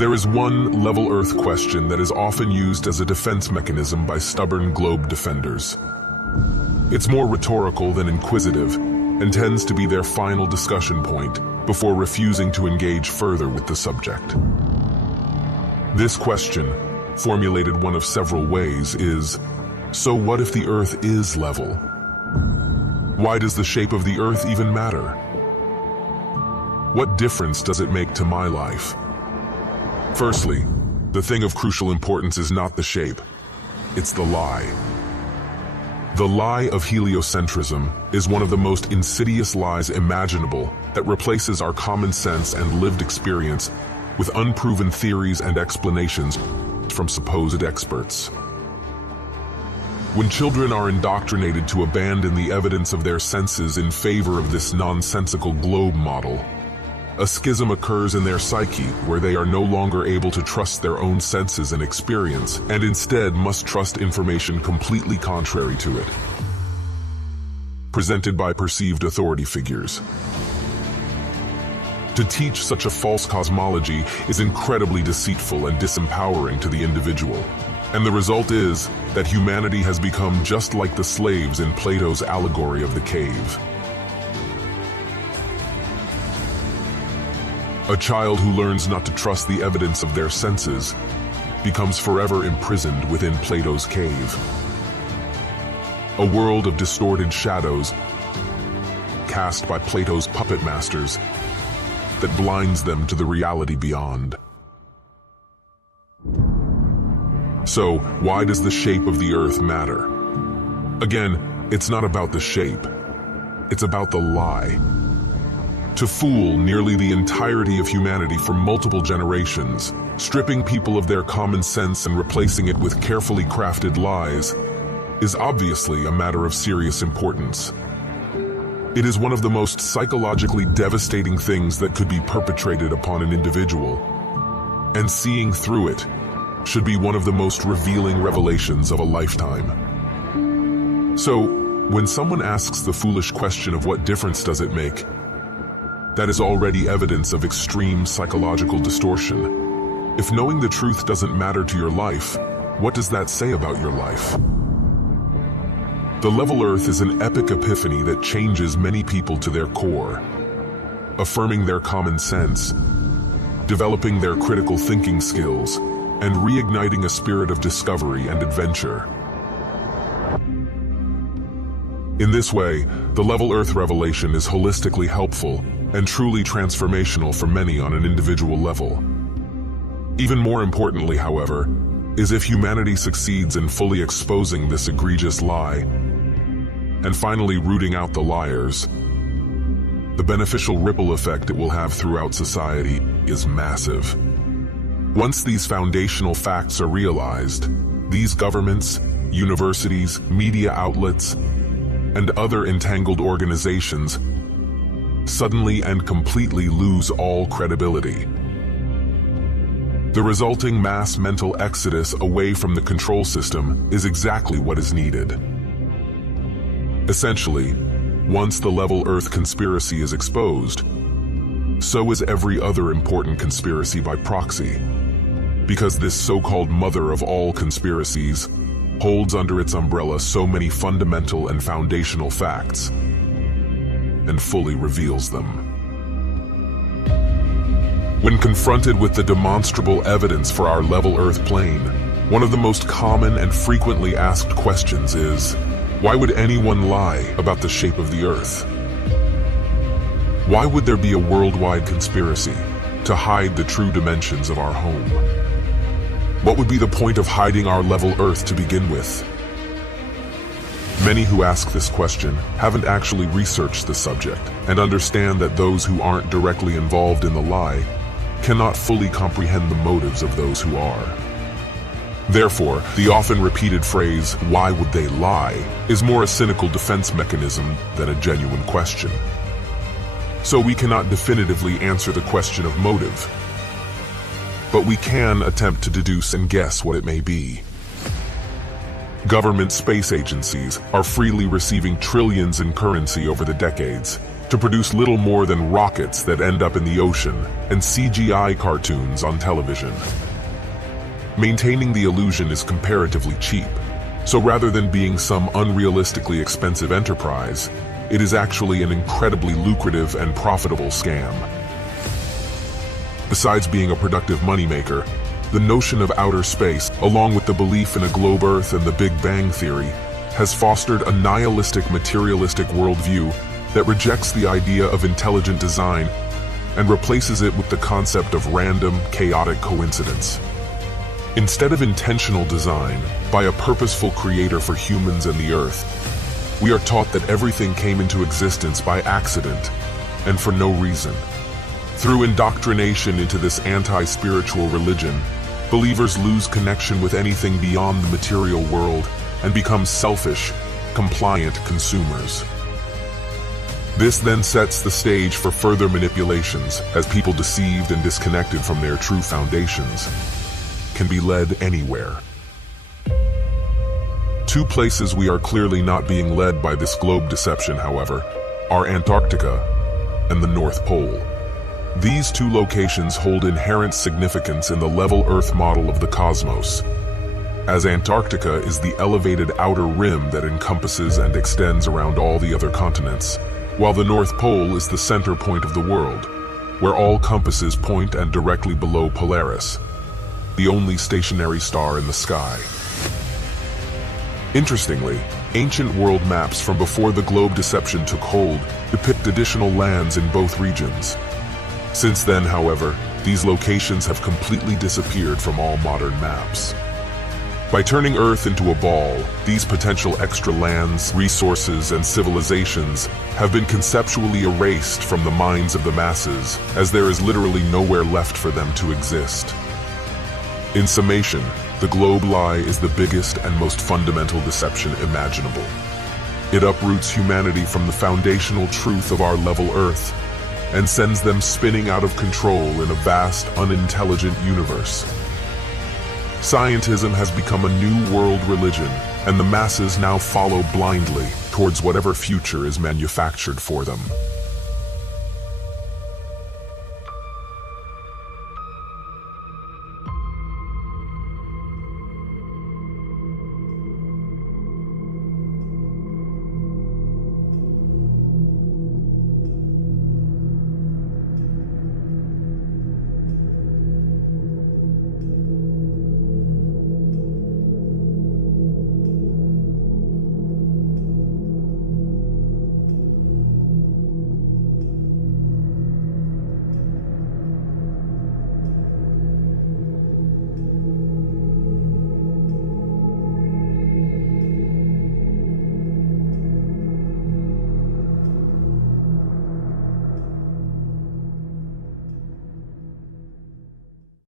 There is one level Earth question that is often used as a defense mechanism by stubborn globe defenders. It's more rhetorical than inquisitive, and tends to be their final discussion point before refusing to engage further with the subject. This question, formulated one of several ways, is, so what if the Earth is level? Why does the shape of the Earth even matter? What difference does it make to my life? Firstly, the thing of crucial importance is not the shape, it's the lie. The lie of heliocentrism is one of the most insidious lies imaginable that replaces our common sense and lived experience with unproven theories and explanations from supposed experts. When children are indoctrinated to abandon the evidence of their senses in favor of this nonsensical globe model, a schism occurs in their psyche where they are no longer able to trust their own senses and experience, and instead must trust information completely contrary to it, presented by perceived authority figures. To teach such a false cosmology is incredibly deceitful and disempowering to the individual, and the result is that humanity has become just like the slaves in Plato's allegory of the cave. A child who learns not to trust the evidence of their senses becomes forever imprisoned within Plato's cave. A world of distorted shadows cast by Plato's puppet masters that blinds them to the reality beyond. So, why does the shape of the Earth matter? Again, it's not about the shape, it's about the lie. To fool nearly the entirety of humanity for multiple generations, stripping people of their common sense and replacing it with carefully crafted lies, is obviously a matter of serious importance. It is one of the most psychologically devastating things that could be perpetrated upon an individual, and seeing through it should be one of the most revealing revelations of a lifetime. So, when someone asks the foolish question of what difference does it make, that is already evidence of extreme psychological distortion. If knowing the truth doesn't matter to your life, what does that say about your life? The level Earth is an epic epiphany that changes many people to their core, affirming their common sense, developing their critical thinking skills, and reigniting a spirit of discovery and adventure. In this way, the level Earth revelation is holistically helpful and truly transformational for many on an individual level. Even more importantly, however, is if humanity succeeds in fully exposing this egregious lie and finally rooting out the liars, the beneficial ripple effect it will have throughout society is massive. Once these foundational facts are realized, these governments, universities, media outlets, and other entangled organizations suddenly and completely lose all credibility. The resulting mass mental exodus away from the control system is exactly what is needed. Essentially, once the level Earth conspiracy is exposed, so is every other important conspiracy by proxy, because this so-called mother of all conspiracies holds under its umbrella so many fundamental and foundational facts, and fully reveals them. When confronted with the demonstrable evidence for our level Earth plane, one of the most common and frequently asked questions is, why would anyone lie about the shape of the Earth? Why would there be a worldwide conspiracy to hide the true dimensions of our home? What would be the point of hiding our level Earth to begin with? Many who ask this question haven't actually researched the subject and understand that those who aren't directly involved in the lie cannot fully comprehend the motives of those who are. Therefore, the often repeated phrase, "Why would they lie?" is more a cynical defense mechanism than a genuine question. So we cannot definitively answer the question of motive, but we can attempt to deduce and guess what it may be. Government space agencies are freely receiving trillions in currency over the decades, to produce little more than rockets that end up in the ocean and CGI cartoons on television. Maintaining the illusion is comparatively cheap, so rather than being some unrealistically expensive enterprise, it is actually an incredibly lucrative and profitable scam. Besides being a productive moneymaker, the notion of outer space, along with the belief in a globe Earth and the Big Bang Theory, has fostered a nihilistic, materialistic worldview that rejects the idea of intelligent design and replaces it with the concept of random, chaotic coincidence. Instead of intentional design by a purposeful creator for humans and the Earth, we are taught that everything came into existence by accident and for no reason. Through indoctrination into this anti-spiritual religion, believers lose connection with anything beyond the material world and become selfish, compliant consumers. This then sets the stage for further manipulations, as people deceived and disconnected from their true foundations can be led anywhere. Two places we are clearly not being led by this globe deception, however, are Antarctica and the North Pole. These two locations hold inherent significance in the level Earth model of the cosmos, as Antarctica is the elevated outer rim that encompasses and extends around all the other continents, while the North Pole is the center point of the world, where all compasses point and directly below Polaris, the only stationary star in the sky. Interestingly, ancient world maps from before the globe deception took hold depict additional lands in both regions. Since then, however, these locations have completely disappeared from all modern maps. By turning Earth into a ball, these potential extra lands, resources, and civilizations have been conceptually erased from the minds of the masses, as there is literally nowhere left for them to exist. In summation, the globe lie is the biggest and most fundamental deception imaginable. It uproots humanity from the foundational truth of our level Earth and sends them spinning out of control in a vast, unintelligent universe. Scientism has become a new world religion, and the masses now follow blindly towards whatever future is manufactured for them.